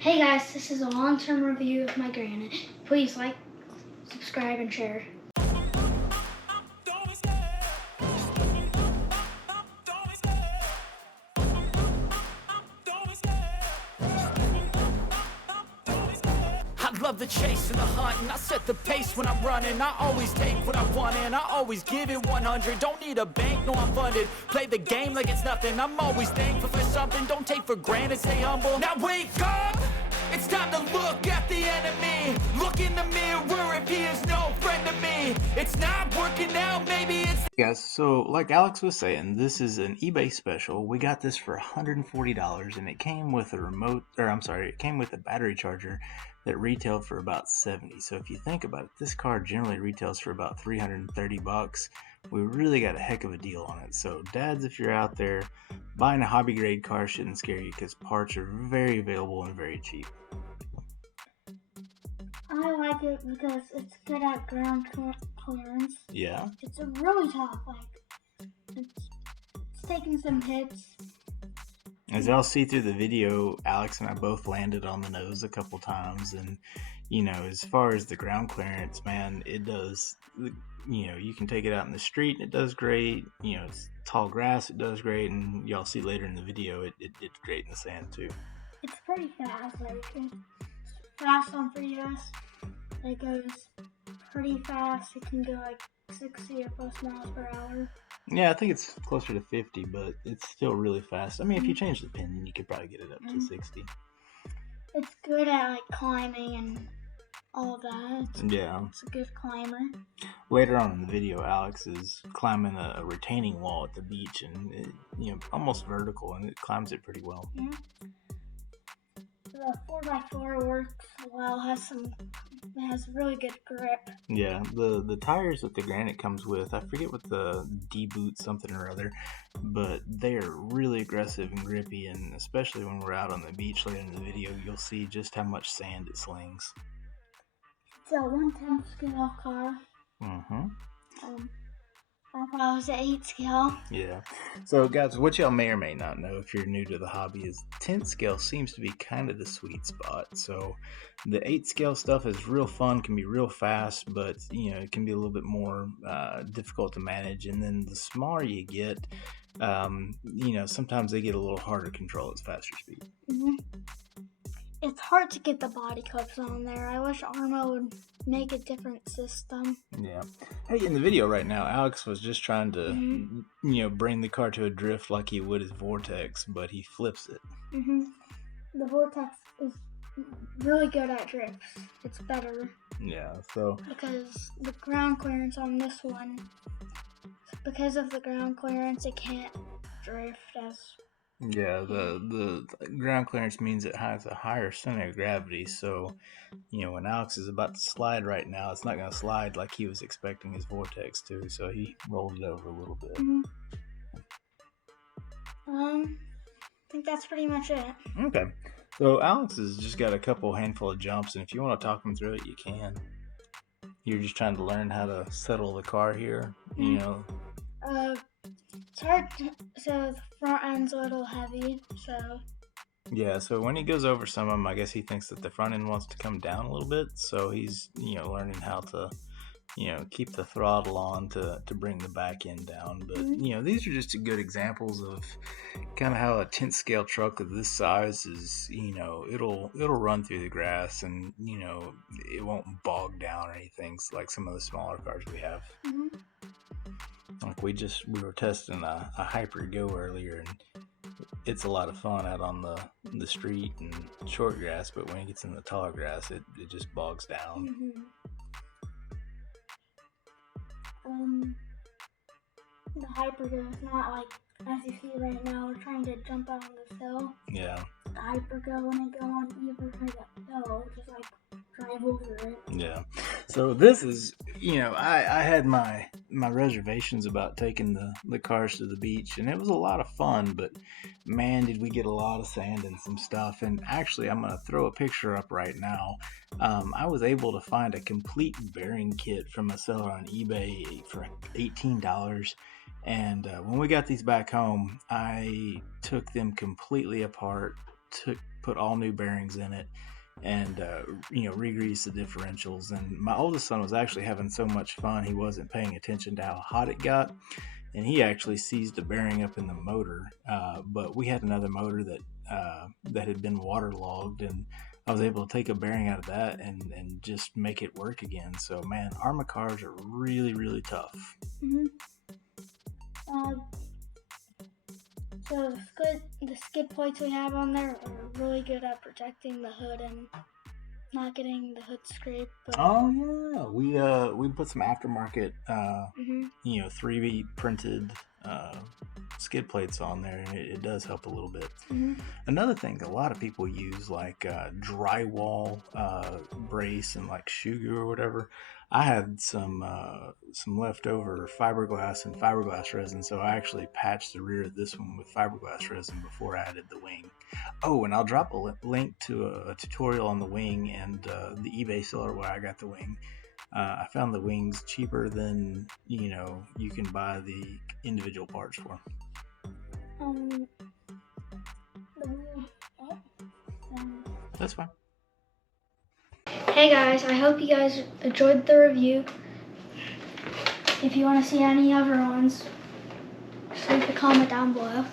Hey guys, this is a long-term review of my Granite. Please like, subscribe, and share. I love the chase and the hunt, and I set the pace when I'm running. I always take what I want and I always give it 100. Don't need a bank, no, I'm funded. Play the game like it's nothing. I'm always thankful for something. Don't take for granted, stay humble. Now wake up! It's time to look at the enemy. Look in the mirror if he is no friend to me. It's not working out, maybe it's... Hey guys, so like Alex was saying, this is an eBay special. We got this for $140 and it came with it came with a battery charger that retailed for about $70. So if you think about it, this car generally retails for about $330. We really got a heck of a deal on it. So dads, if you're out there, buying a hobby grade car shouldn't scare you because parts are very available and very cheap. I like it because it's good at ground clearance. Yeah. It's really tough. It's taking some hits. As y'all see through the video, Alex and I both landed on the nose a couple times, and as far as the ground clearance, man, it does. You can take it out in the street and it does great. It's tall grass, it does great, and y'all see later in the video, it's great in the sand too. It's pretty fast. It's fast on freeways. It goes pretty fast. It can go like 60 or plus miles per hour. Yeah, I think it's closer to 50, but it's still really fast. I mean, if you change the pin, you could probably get it up to 60. It's good at like climbing and all of that. It's a good climber. Later on in the video, Alex is climbing a retaining wall at the beach, and almost vertical, and it climbs it pretty well. Yeah. The 4x4 works well. It has really good grip. Yeah, the tires that the Granite comes with, I forget what the D-boot something or other, but they're really aggressive and grippy, and especially when we're out on the beach later in the video, you'll see just how much sand it slings. It's a 1/10 scale car. I thought it was an 8 scale. Yeah. So guys, what y'all may or may not know if you're new to the hobby is 10 scale seems to be kind of the sweet spot. So the 8 scale stuff is real fun, can be real fast, but it can be a little bit more difficult to manage. And then the smaller you get, sometimes they get a little harder to control at faster speed. It's hard to get the body clips on there. I wish Arrma would make a different system. Yeah. Hey, in the video right now, Alex was just trying to, bring the car to a drift like he would his Vortex, but he flips it. The Vortex is really good at drifts. It's better. Yeah, so... Because the ground clearance on this one, because of the ground clearance, it can't drift as... Yeah, the ground clearance means it has a higher center of gravity, so when Alex is about to slide right now, it's not going to slide like he was expecting his Vortex to, so he rolled it over a little bit. I think that's pretty much it. Okay, so Alex has just got a handful of jumps, and if you want to talk him through it, you can. You're just trying to learn how to settle the car here, It's hard, so the front end's a little heavy, so... Yeah, so when he goes over some of them, I guess he thinks that the front end wants to come down a little bit, so he's, learning how to, keep the throttle on to bring the back end down. But, these are just good examples of kind of how a 10th scale truck of this size is, it'll run through the grass and, it won't bog down or anything like some of the smaller cars we have. Like we were testing a Hyper Go earlier, and it's a lot of fun out on the street and short grass, but when it gets in the tall grass, it just bogs down. The Hyper Go is not like, as you see right now, we're trying to jump out on this hill. Yeah. The Hyper Go, when it go on either side of the hill, just like drive over it. Yeah. So this is, I had my reservations about taking the cars to the beach, and it was a lot of fun, but man, did we get a lot of sand and some stuff. And actually, I'm going to throw a picture up right now. I was able to find a complete bearing kit from a seller on eBay for $18. And when we got these back home, I took them completely apart, put all new bearings in it, and re-grease the differentials. And my oldest son was actually having so much fun, he wasn't paying attention to how hot it got, and he actually seized a bearing up in the motor. But we had another motor that had been waterlogged, and I was able to take a bearing out of that and just make it work again. So man, Arrma cars are really, really tough. Mm-hmm. So the skid plates we have on there are really good at protecting the hood and not getting the hood scraped. Oh yeah, we put some aftermarket 3D printed skid plates on there, and it does help a little bit. Mm-hmm. Another thing a lot of people use, like drywall brace and like shoe glue or whatever. I had some leftover fiberglass and fiberglass resin, so I actually patched the rear of this one with fiberglass resin before I added the wing. Oh, and I'll drop a link to a tutorial on the wing and the eBay seller where I got the wing. I found the wings cheaper than you can buy the individual parts for. That's fine. Hey guys, I hope you guys enjoyed the review. If you want to see any other ones, just leave a comment down below.